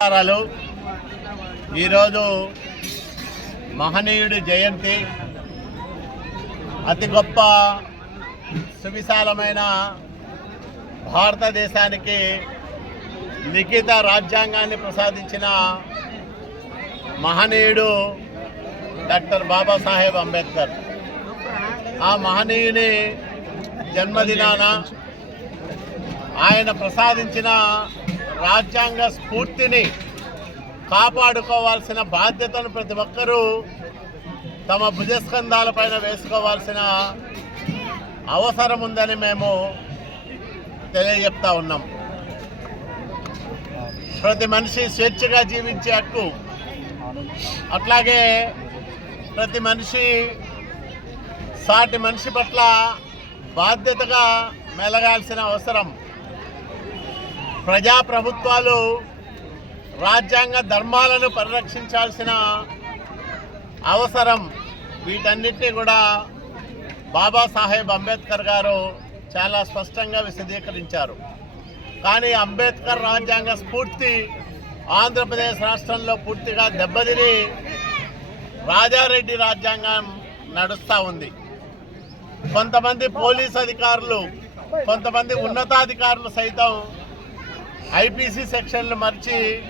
నమస్కారాలు. ఈరోజు మహనీయుడి జయంతి. అతి గొప్ప సువిశాలమైన భారతదేశానికి లిఖిత రాజ్యాంగాన్ని ప్రసాదించిన మహనీయుడు డాక్టర్ బాబాసాహెబ్ అంబేద్కర్. ఆ మహనీయుని జన్మదినాన ఆయన ప్రసాదించిన రాజ్యాంగ స్ఫూర్తిని కాపాడుకోవాల్సిన బాధ్యతను ప్రతి ఒక్కరూ తమ భుజస్కంధాలపైన వేసుకోవాల్సిన అవసరం ఉందని మేము తెలియజెప్తా ఉన్నాం. ప్రతి మనిషి స్వేచ్ఛగా జీవించే హక్కు అట్లాగే ప్రతి మనిషి సాటి మనిషి పట్ల బాధ్యతగా మెలగాల్సిన అవసరం ప్రజాప్రభుత్వాలు రాజ్యాంగ ధర్మాలను పరిరక్షించాల్సిన అవసరం వీటన్నిటిని కూడా బాబాసాహెబ్ అంబేద్కర్ గారు చాలా స్పష్టంగా విశదీకరించారు. కానీ అంబేద్కర్ రాజ్యాంగ స్ఫూర్తి ఆంధ్రప్రదేశ్ రాష్ట్రంలో పూర్తిగా దెబ్బతిని రాజారెడ్డి రాజ్యాంగం నడుస్తూ ఉంది. కొంతమంది పోలీస్ అధికారులు కొంతమంది ఉన్నతాధికారులు సైతం ఐపీసీ సెక్షన్లు మర్చి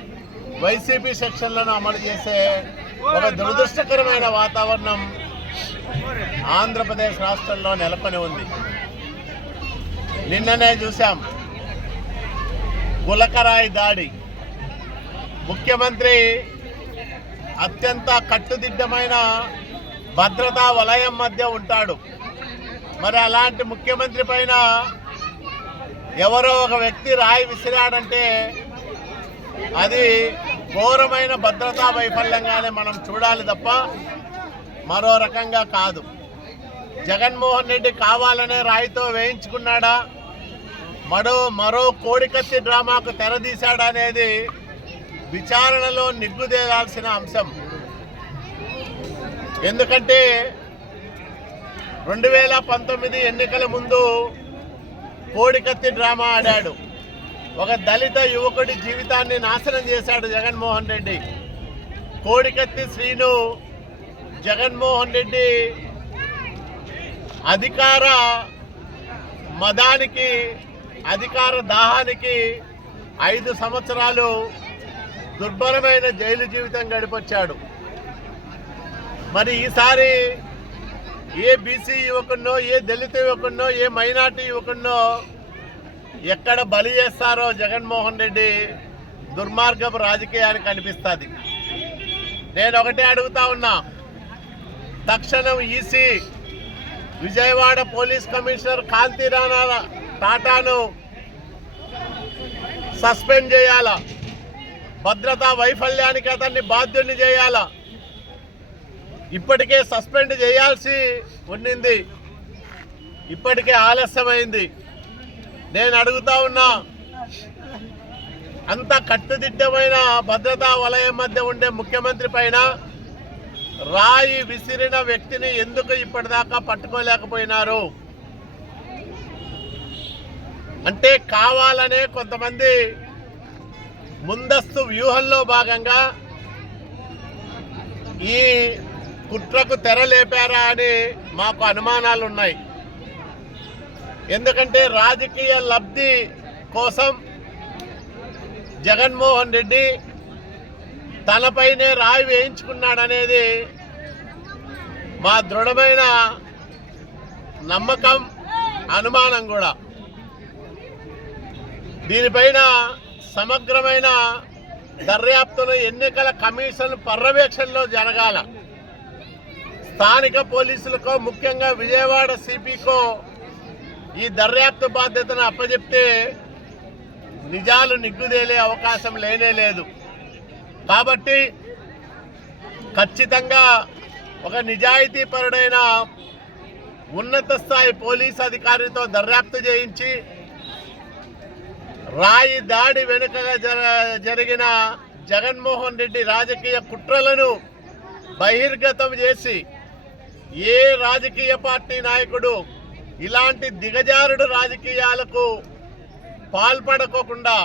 వైసీపీ సెక్షన్లను అమలు చేసే ఒక దురదృష్టకరమైన వాతావరణం ఆంధ్రప్రదేశ్ రాష్ట్రంలో నెలకొని ఉంది. నిన్ననే చూశాం. గులకరాయి దాడి. ముఖ్యమంత్రి అత్యంత కట్టుదిట్టమైన భద్రతా వలయం మధ్య ఉంటాడు. మరి అలాంటి ముఖ్యమంత్రి పైన ఎవరో ఒక వ్యక్తి రాయి విసిరాడంటే అది ఘోరమైన భద్రతా వైఫల్యంగానే మనం చూడాలి తప్ప మరో రకంగా కాదు. జగన్మోహన్ రెడ్డి కావాలనే రాయితో వేయించుకున్నాడా? మరో మరో కోడికత్తి డ్రామాకు తెరదీశాడా అనేది విచారణలో నిగ్గుదేయాల్సిన అంశం. ఎందుకంటే రెండు వేల పంతొమ్మిది ఎన్నికల ముందు కోడికత్తి డ్రామా ఆడాడు. ఒక దళిత యువకుడి జీవితాన్ని నాశనం చేశాడు జగన్మోహన్ రెడ్డి. కోడికత్తి శ్రీను జగన్మోహన్ రెడ్డి అధికార మదానికి అధికార దాహానికి ఐదు సంవత్సరాలు దుర్భరమైన జైలు జీవితం గడిపొచ్చాడు. మరి ఈసారి ఏ బీసీ యువకున్నో ఏ దళిత యువకున్నో ఏ మైనార్టీ యువకున్నో ఎక్కడ బలి చేస్తారో జగన్మోహన్ రెడ్డి దుర్మార్గపు రాజకీయానికి అనిపిస్తుంది నేను ఒకటే అడుగుతా ఉన్నా. తక్షణం EC Vijayawada police commissioner Kanthi Rana టాటాను suspend చేయాలా? భద్రతా వైఫల్యానికి అతన్ని బాధ్యుడిని చేయాలా? ఇప్పటికే సస్పెండ్ చేయాల్సి ఉండింది ఇప్పటికే ఆలస్యమైంది. నేను అడుగుతా ఉన్నా అంత కట్టుదిట్టమైన భద్రతా వలయం మధ్య ఉండే ముఖ్యమంత్రి పైన రాయి విసిరిన వ్యక్తిని ఎందుకు ఇప్పటిదాకా పట్టుకోలేకపోయినారు? అంటే కావాలనే కొంతమంది ముందస్తు వ్యూహంలో భాగంగా ఈ కుట్రకు తెర లేపారా అని మాకు అనుమానాలు ఉన్నాయి ఎందుకంటే రాజకీయ లబ్ధి కోసం జగన్మోహన్ రెడ్డి తనపైనే రాయి వేయించుకున్నాడనేది మా దృఢమైన నమ్మకం అనుమానం కూడా. దీనిపైన సమగ్రమైన దర్యాప్తును ఎన్నికల కమిషన్ పర్యవేక్షణలో జరగాల. స్థానిక పోలీసులకు ముఖ్యంగా విజయవాడ సిపికో ఈ దర్యాప్తు బాధ్యతను అప్పజెప్తే నిజాలు నిగ్గుదేలే అవకాశం లేనే లేదు. కాబట్టి ఖచ్చితంగా ఒక నిజాయితీపరుడైన ఉన్నత స్థాయి పోలీస్ అధికారితో దర్యాప్తు చేయించి రాయి దాడి వెనుకగా జర- జరిగిన జగన్మోహన్ రెడ్డి రాజకీయ కుట్రలను బహిర్గతం చేసి ఏ రాజకీయ పార్టీ నాయకుడు ఇలాంటి దిగజారుడు రాజకీయాలకు పాల్పడకోకుండా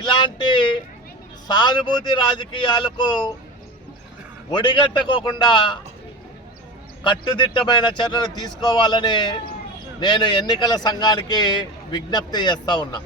ఇలాంటి సానుభూతి రాజకీయాలకు ఒడిగట్టకోకుండా కట్టుదిట్టమైన చర్యలు తీసుకోవాలని నేను ఎన్నికల సంఘానికి విజ్ఞప్తి చేస్తా ఉన్నా.